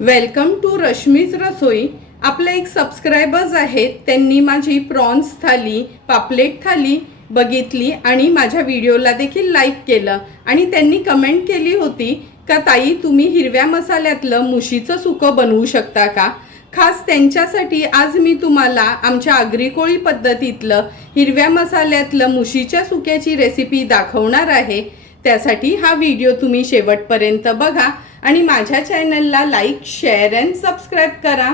Welcome to Rashmi's रसोई. आपले एक subscribers आहेत त्यांनी माझी प्रॉन्स थाली पापलेट थाली बघितली आणि माझ्या व्हिडिओला देखील लाईक केलं. आणि त्यांनी कमेंट केली होती का ताई तुम्ही हिरव्या मसाल्यातलं मुशीचं सुकं बनवू शकता का? खास त्यांच्यासाठी आज मी तुम्हाला आमच्या आग्रिकोळी पद्धतीतलं हिरव्या मसाल्यातलं मुशीच्या सुक्याची रेसिपी दाखवणार आहे. त्यासाठी हा व्हिडिओ तुम्ही शेवटपर्यंत बघा आणि माझ्या चॅनलला लाईक शेअर अँड सबस्क्राईब करा.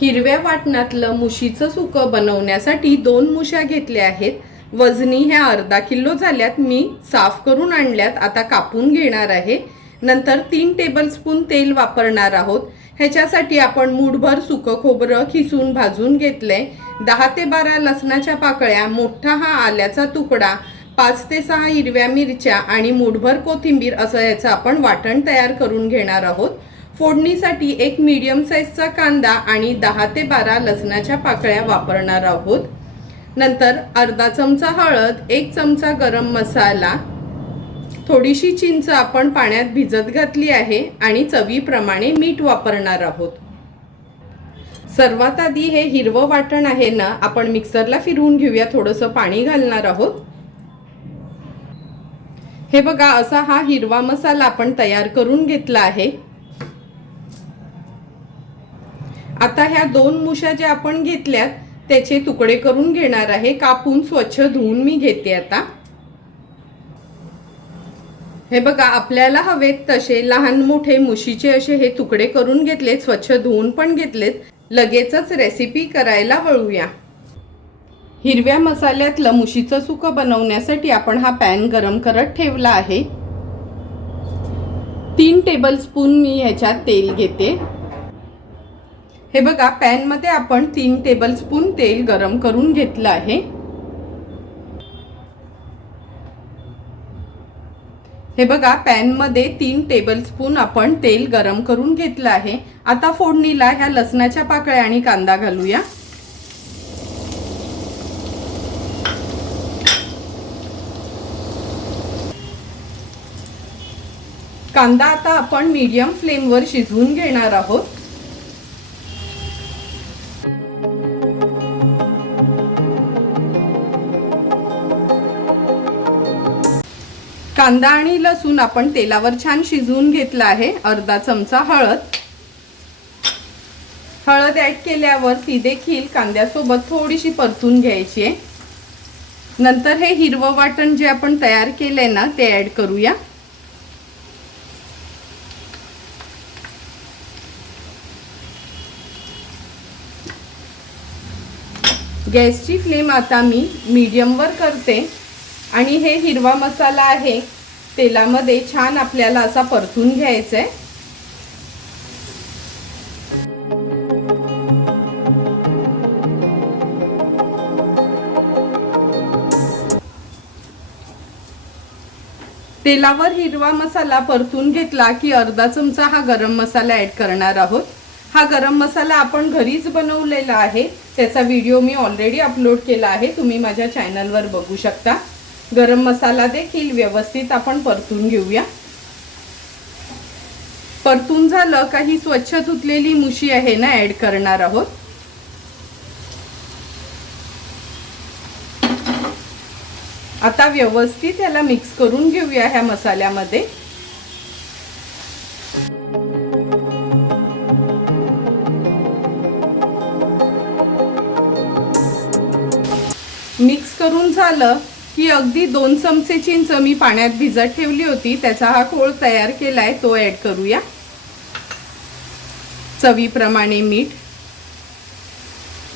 हिरव्या वाटणातलं मुशीचं सुकं बनवण्यासाठी दोन मुश्या घेतल्या आहेत. वजनी ह्या अर्धा किलो झाल्यात मी साफ करून आणल्यात आता कापून घेणार आहे. नंतर तीन टेबलस्पून तेल वापरणार आहोत. ह्याच्यासाठी आपण मूठभर सुकं खोबरं खिसून भाजून घेतले. दहा ते बारा लसणाच्या पाकळ्या मोठा हा आल्याचा तुकडा पाच ते सहा हिरव्या मिरच्या आणि मूठभर कोथिंबीर असं याचं आपण वाटण तयार करून घेणार आहोत. फोडणीसाठी एक मीडियम साईजचा कांदा आणि दहा ते बारा लसणाच्या पाकळ्या वापरणार आहोत. नंतर अर्धा चमचा हळद एक चमचा गरम मसाला थोडीशी चिंच आपण पाण्यात भिजत घातली आहे आणि चवीप्रमाणे मीठ वापरणार आहोत. सर्वात आधी हे हिरवं वाटण आहे ना आपण मिक्सरला फिरवून घेऊया थोडंसं पाणी घालणार आहोत. हे बघा असा हा हिरवा मसाला आपण तयार करून घेतला आहे. आता ह्या दोन मुशा ज्या आपण घेतल्यात त्याचे तुकडे करून घेणार आहे. कापून स्वच्छ धुवून मी घेते आता. हे बघा आपल्याला हवेत तसे लहान मोठे मुशीचे असे हे तुकडे करून घेतले स्वच्छ धुवून पण घेतलेत. लगेचच रेसिपी करायला वळूया. हिरव्या मसाल्यातलं मुशीचं सुकं बनवण्यासाठी आपण हा पॅन गरम करत ठेवला आहे. तीन टेबलस्पून मी ह्याच्यात तेल घेते. हे बघा पॅनमध्ये आपण तीन टेबलस्पून तेल गरम करून घेतलं आहे. हे बघा पॅनमध्ये तीन टेबलस्पून आपण तेल गरम करून घेतलं आहे. आता फोडणीला ह्या लसणाच्या पाकळ्या आणि कांदा घालूया. कांदा आता आपण मीडियम फ्लेमवर शिजवून घेणार आहोत. कांदा आणि लसूण आपण तेलावर छान शिजवून घेतला आहे. अर्धा चमचा हळद. हळद ऍड केल्यावर ती देखील कांद्यासोबत थोडीशी परतून घ्यायची आहे. नंतर हे हिरवं वाटण जे आपण तयार केलंय ना ते ऍड करूया. गॅसची फ्लेम आता मी मीडियमवर करते. आणि हे हिरवा मसाला आहे तेलामध्ये छान आपल्याला असा परतून घ्यायचा आहे तेलावर हिरवा मसाला परतून घेतला की अर्धा चमचा हा गरम मसाला ऍड करणार आहोत. हा गरम मसाला आपण घरीच बनवलेला आहे त्याचा व्हिडिओ मी ऑलरेडी अपलोड केला आहे तुम्ही माझ्या चॅनलवर बघू शकता. गरम मसाला देखील व्यवस्थित आपण परतून घेऊया. परतून झालं काही स्वच्छ धुतलेली मुशी आहे ना ऍड करणार आहोत. आता व्यवस्थित याला मिक्स करून घेऊया ह्या मसाल्यामध्ये. मिक्स करून झालं की अगदी दोन चमचे चिंच मी पाण्यात भिजत ठेवली होती. त्याचा हा कोळ तयार केलाय. तो ऍड करूया. चवीप्रमाणे मीठ.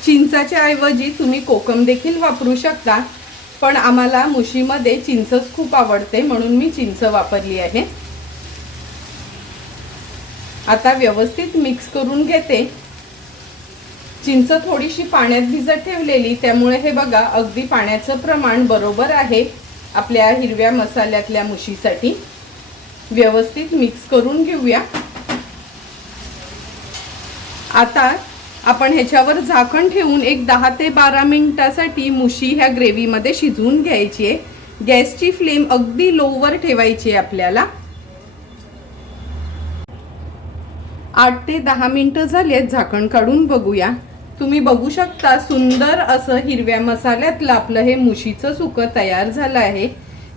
चिंचाच्या ऐवजी तुम्ही कोकम देखील वापरू शकता. पण आम्हाला मुशीमध्ये चिंचच खूप आवडते म्हणून मी चिंच वापरली आहे. आता व्यवस्थित मिक्स करून घेते. चिंच थोडीशी पाण्यात भिजत ठेवलेली त्यामुळे हे बघा अगदी पाण्याचं प्रमाण बरोबर आहे आपल्या हिरव्या मसाल्यातल्या मुशीसाठी. व्यवस्थित मिक्स करून घेऊया. आता आपण ह्याच्यावर झाकण ठेवून एक दहा ते बारा मिनिटासाठी मुशी ह्या ग्रेव्हीमध्ये शिजवून घ्यायची आहे. गॅसची फ्लेम अगदी लोवर ठेवायची आहे आपल्याला. आठ ते दहा मिनिटं झालेत झाकण काढून बघूया. तुम्ही बघू शकता सुंदर असं हिरव्या मसाल्यातलं आपलं हे मुशीचं सुकं तयार झालं आहे.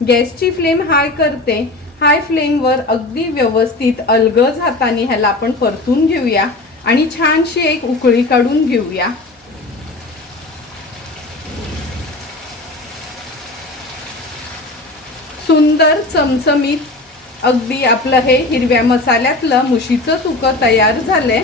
गॅसची फ्लेम हाय करते. हाय फ्लेमवर अगदी व्यवस्थित अलगज हाताने ह्याला आपण परतून घेऊया आणि छानशी एक उकळी काढून घेऊया. सुंदर चमचमीत अगदी आपलं हे हिरव्या मसाल्यातलं मुशीचं सुकं तयार झालंय.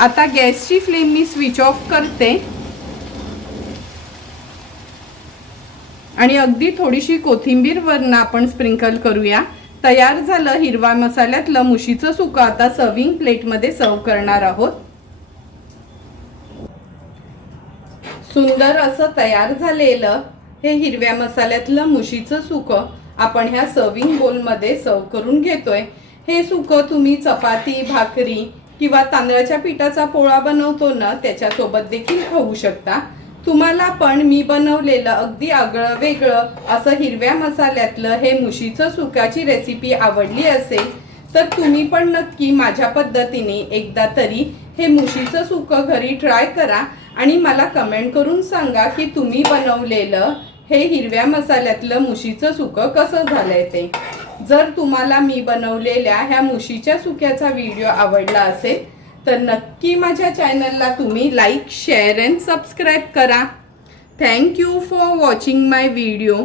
आता गॅसची फ्लेम मी स्विच ऑफ करते. आणि अगदी थोडीशी कोथिंबीर वरनं आपण स्प्रिंकल करूया. तयार झालं हिरवा मसाल्यातलं मुशीचं सुकं आता सर्विंग प्लेटमध्ये सर्व करणार आहोत. सुंदर असं तयार झालेलं हे हिरव्या मसाल्यातलं मुशीचं सुकं आपण ह्या सर्विंग बोलमध्ये सर्व करून घेतोय. हे सुकं तुम्ही चपाती भाकरी किंवा तांदळाच्या पिठाचा पोळा बनवतो ना त्याच्यासोबत देखील खाऊ शकता. तुम्हाला पण मी बनवलेलं अगदी आगळं वेगळं असं हिरव्या मसाल्यातलं हे मुशीचं सुकाची रेसिपी आवडली असेल तर तुम्ही पण नक्की माझ्या पद्धतीने एकदा तरी हे मुशीचं सुकं घरी ट्राय करा आणि मला कमेंट करून सांगा की तुम्ही बनवलेलं हे हिरव्या मसाल्यातलं मुशीचं सुकं कसं झालंय ते. जर तुम्हाला मी बनवलेल्या ह्या मुशीच्या सुक्याचा व्हिडिओ आवडला असेल तर नक्की माझ्या चॅनलला तुम्ही लाईक शेअर अँड सबस्क्राईब करा. Thank you for watching my video